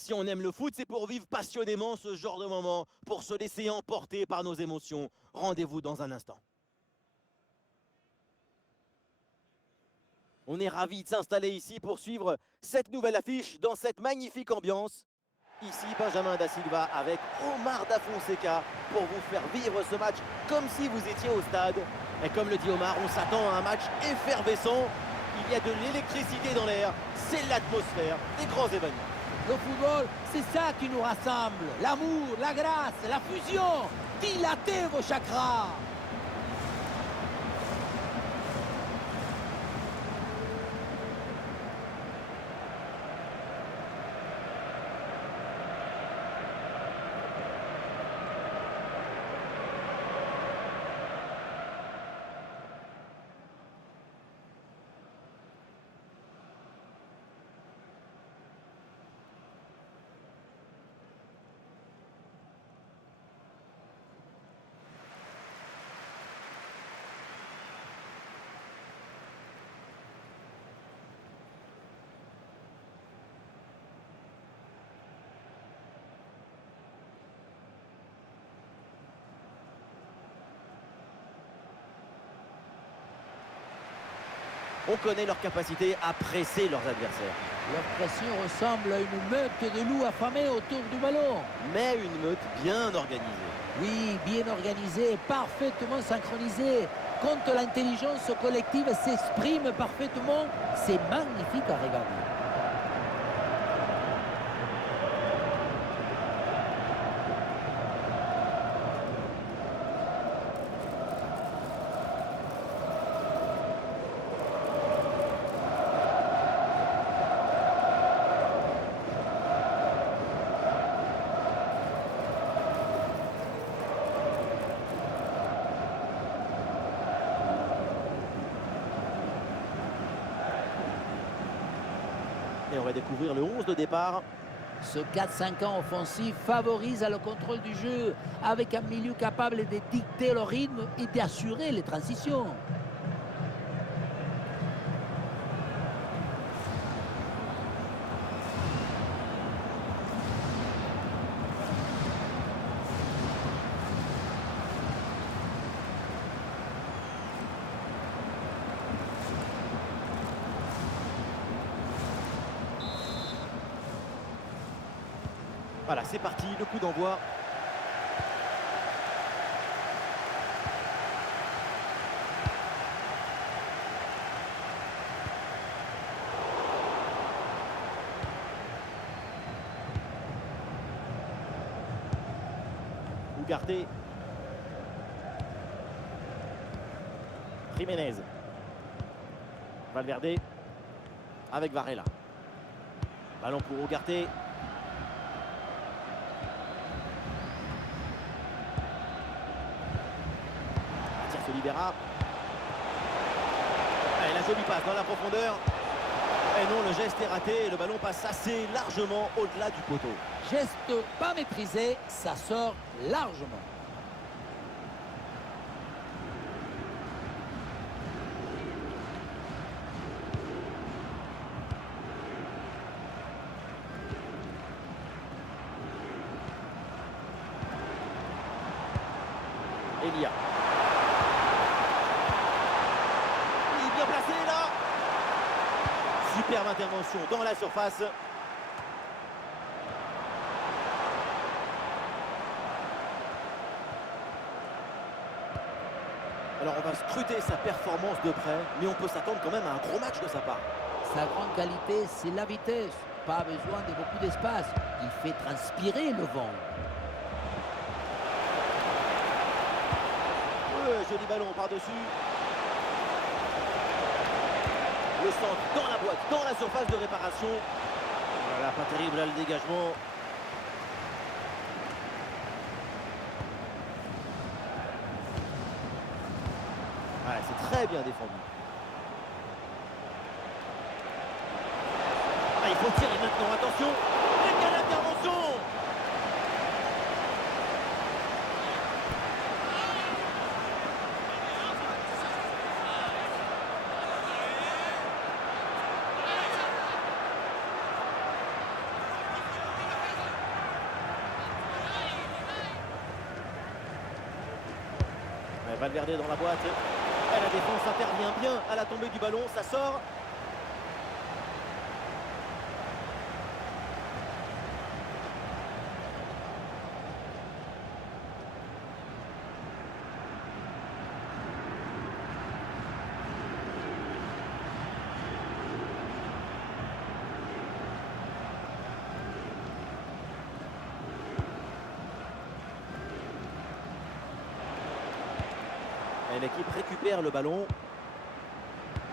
Si on aime le foot, c'est pour vivre passionnément ce genre de moment, pour se laisser emporter par nos émotions. Rendez-vous dans un instant. On est ravis de s'installer ici pour suivre cette nouvelle affiche dans cette magnifique ambiance. Ici, Benjamin Da Silva avec Omar Da Fonseca pour vous faire vivre ce match comme si vous étiez au stade. Et comme le dit Omar, on s'attend à un match effervescent. Il y a de l'électricité dans l'air, c'est l'atmosphère des grands événements. Le football, c'est ça qui nous rassemble. L'amour, la grâce, la fusion. Dilatez vos chakras. On connaît leur capacité à presser leurs adversaires. Leur pression ressemble à une meute de loups affamés autour du ballon. Mais une meute bien organisée. Oui, bien organisée, parfaitement synchronisée. Quand l'intelligence collective s'exprime parfaitement, c'est magnifique à regarder. Et on va découvrir le 11 de départ. Ce 4-5 ans offensif favorise le contrôle du jeu avec un milieu capable de dicter le rythme et d'assurer les transitions. Voilà, c'est parti, le coup d'envoi. Ugarte. Jiménez. Valverde. Avec Varela. Ballon pour Ugarte. Libera. Et la jolie passe dans la profondeur. Et non, le geste est raté. Le ballon passe assez largement au-delà du poteau. Geste pas maîtrisé, ça sort largement. Elia. Superbe intervention dans la surface. Alors on va scruter sa performance de près, mais on peut s'attendre quand même à un gros match de sa part. Sa grande qualité, c'est la vitesse. Pas besoin de beaucoup d'espace. Il fait transpirer le vent. Joli ballon par-dessus. Le centre dans la boîte, dans la surface de réparation. Voilà, pas terrible là le dégagement. Voilà, c'est très bien défendu. Ah, il faut tirer maintenant, attention. Et quelle intervention! Valverde dans la boîte. Et la défense intervient bien à la tombée du ballon. Ça sort. Et l'équipe récupère le ballon.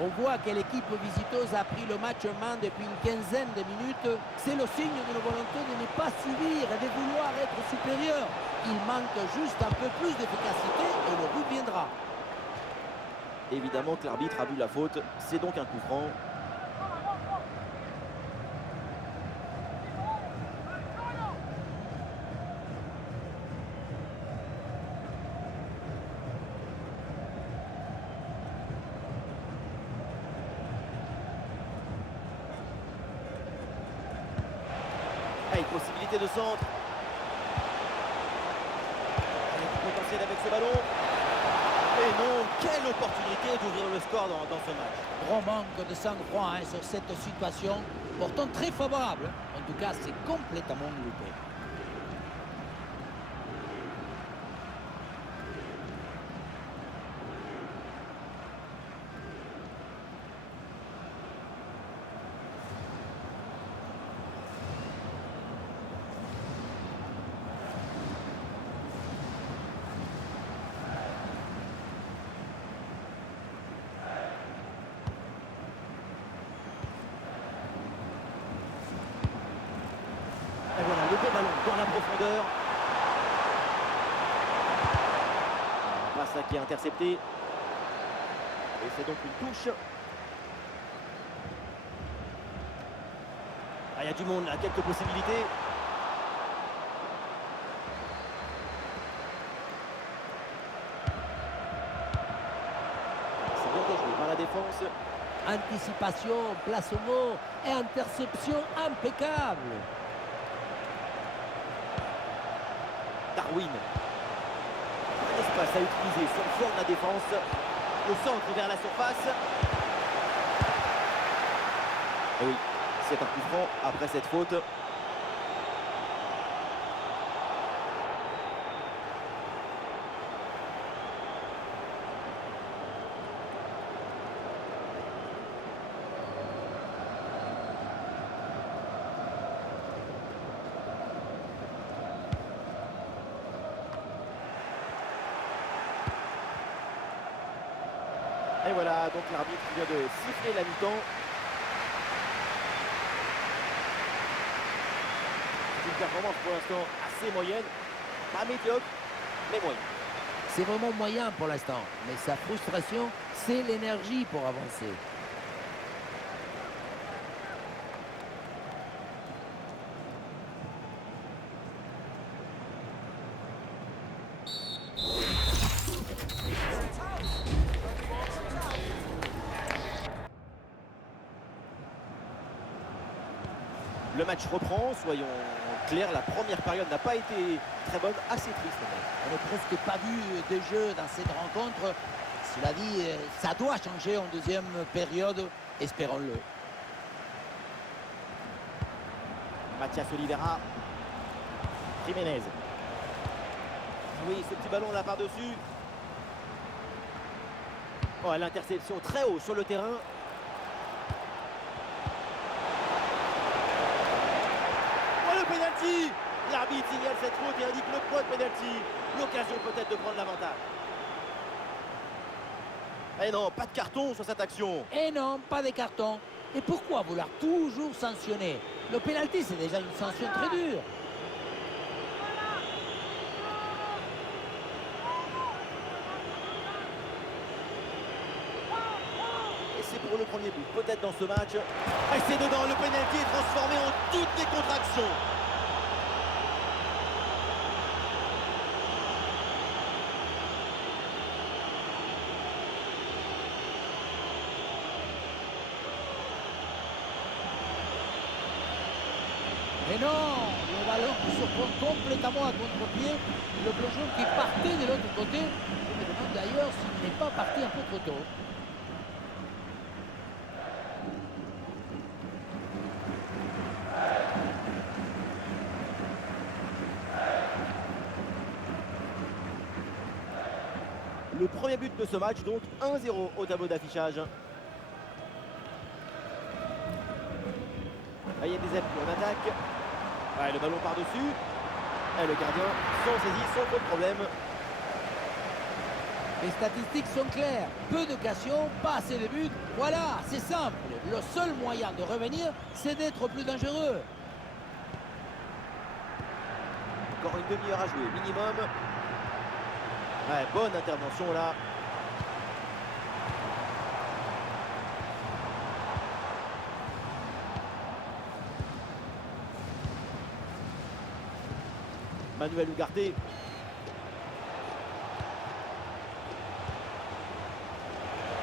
On voit que l'équipe visiteuse a pris le match en main depuis une quinzaine de minutes. C'est le signe d'une volonté de ne pas subir et de vouloir être supérieur. Il manque juste un peu plus d'efficacité et le but viendra. Évidemment que l'arbitre a vu la faute. C'est donc un coup franc. Ah, une possibilité de centre. L'équipe potentielle avec ce ballon. Et non, quelle opportunité d'ouvrir le score dans ce match. Gros manque de sang-froid sur cette situation. Pourtant très favorable. En tout cas, c'est complètement loupé. Et voilà, le beau ballon dans la profondeur. Un passe qui est intercepté. Et c'est donc une touche. Ah, il y a du monde là, quelques possibilités. C'est bien joué par la défense. Anticipation, place au mot et interception impeccable. Darwin. Un espace à utiliser sur le flanc de la défense. Le centre vers la surface. Et oui, c'est un coup franc après cette faute. Et voilà, donc l'arbitre vient de siffler la mi-temps. C'est une performance pour l'instant assez moyenne. Pas médiocre, mais moyenne. C'est vraiment moyen pour l'instant. Mais sa frustration, c'est l'énergie pour avancer. Le match reprend, soyons clairs, la première période n'a pas été très bonne, assez triste même. On n'a presque pas vu de jeu dans cette rencontre. Cela dit, ça doit changer en deuxième période, espérons-le. Mathias Oliveira. Jiménez. Oui, ce petit ballon là par-dessus. Oh, l'interception très haut sur le terrain. Oh, le pénalty! L'arbitre signale cette faute et indique le point de pénalty. L'occasion peut-être de prendre l'avantage. Eh non, pas de carton sur cette action. Et non, pas de carton. Et pourquoi vouloir toujours sanctionner? Le pénalty, c'est déjà une sanction très dure. Et c'est pour le premier but, peut-être dans ce match. Et c'est dedans, le pénalty est transformé en toute décontraction. Et non, le ballon qui se prend complètement à contre-pied. Le plongeon qui partait de l'autre côté. Je me demande d'ailleurs s'il n'est pas parti un peu trop tôt. Le premier but de ce match, donc 1-0 au tableau d'affichage. Il y a des appuis en attaque. Ouais, le ballon par-dessus. Et le gardien sans saisie, sans trop de problème. Les statistiques sont claires. Peu d'occasions, pas assez de buts. Voilà, c'est simple. Le seul moyen de revenir, c'est d'être plus dangereux. Encore une demi-heure à jouer, minimum. Ouais, bonne intervention là. Manuel Ugarte.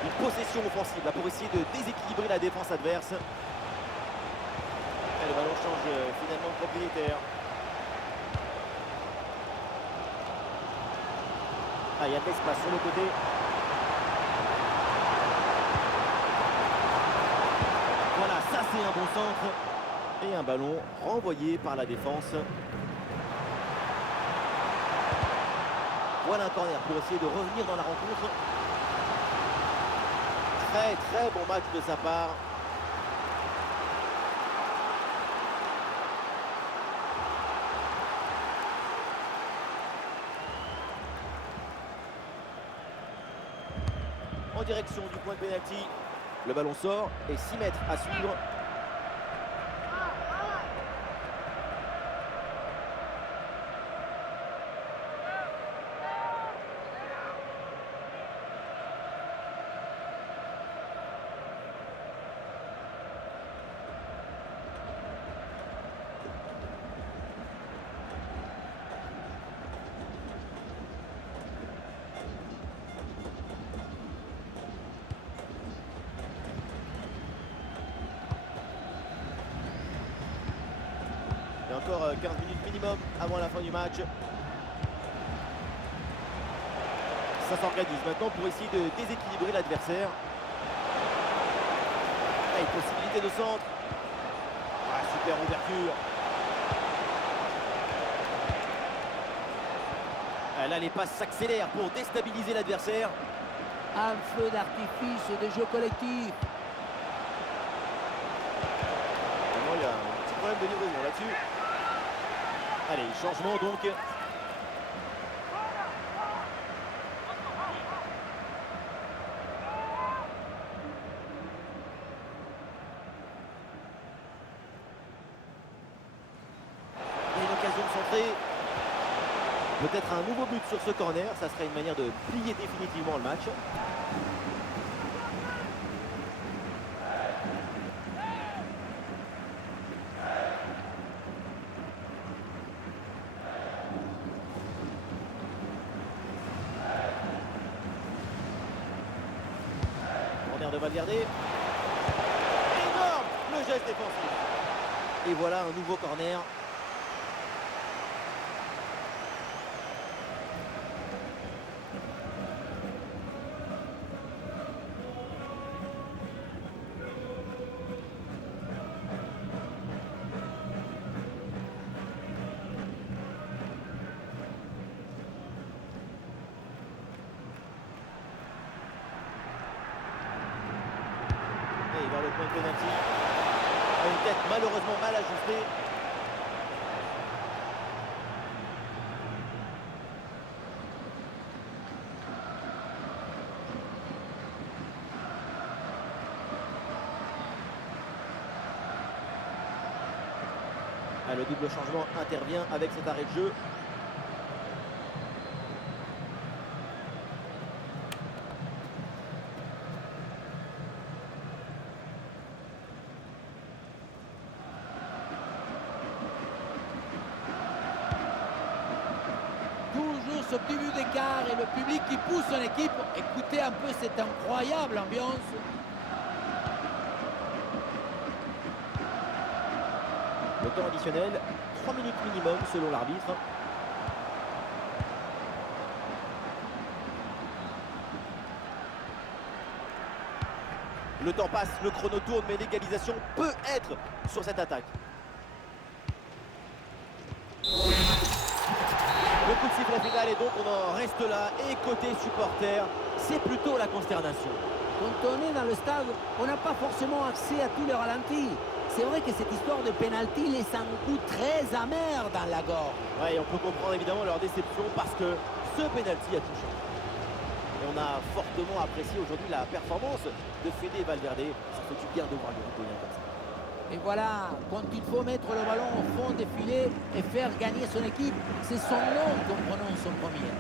Une possession offensive là, pour essayer de déséquilibrer la défense adverse. Et le ballon change finalement de propriétaire. Ah, il y a de l'espace sur le côté. Voilà, ça c'est un bon centre. Et un ballon renvoyé par la défense. Voilà un corner pour essayer de revenir dans la rencontre. Très très bon match de sa part. En direction du point de pénalty. Le ballon sort et 6 mètres à suivre. Il y a encore 15 minutes minimum avant la fin du match. Ça s'organise maintenant pour essayer de déséquilibrer l'adversaire. Une possibilité de centre. Ah, super ouverture. Là, les passes s'accélèrent pour déstabiliser l'adversaire. Un feu d'artifice de jeu collectif. Vraiment, il y a un petit problème de livraison là-dessus. Allez, changement donc. Et une occasion de centrer. Peut-être un nouveau but sur ce corner. Ça serait une manière de plier définitivement le match. De Valverde. Énorme le geste défensif. Et voilà un nouveau corner. Vers le point de pénalty. Une tête malheureusement mal ajustée. Le double changement intervient avec cet arrêt de jeu. Toujours ce petit but d'écart et le public qui pousse son équipe. Écoutez un peu cette incroyable ambiance. Le temps additionnel, 3 minutes minimum selon l'arbitre. Le temps passe, le chrono tourne, mais l'égalisation peut être sur cette attaque. Le coup de sifflet final et donc on en reste là. Et côté supporter, c'est plutôt la consternation. Quand on est dans le stade, on n'a pas forcément accès à tous les ralentis. C'est vrai que cette histoire de pénalty laisse un goût très amer dans la gorge. Ouais, et on peut comprendre évidemment leur déception parce que ce pénalty a tout changé. Et on a fortement apprécié aujourd'hui la performance de Fede Valverde. Ça fait du bien de voir le Uruguayen comme ça. Et voilà, quand il faut mettre le ballon au fond des filets et faire gagner son équipe, c'est son nom qu'on prononce en premier.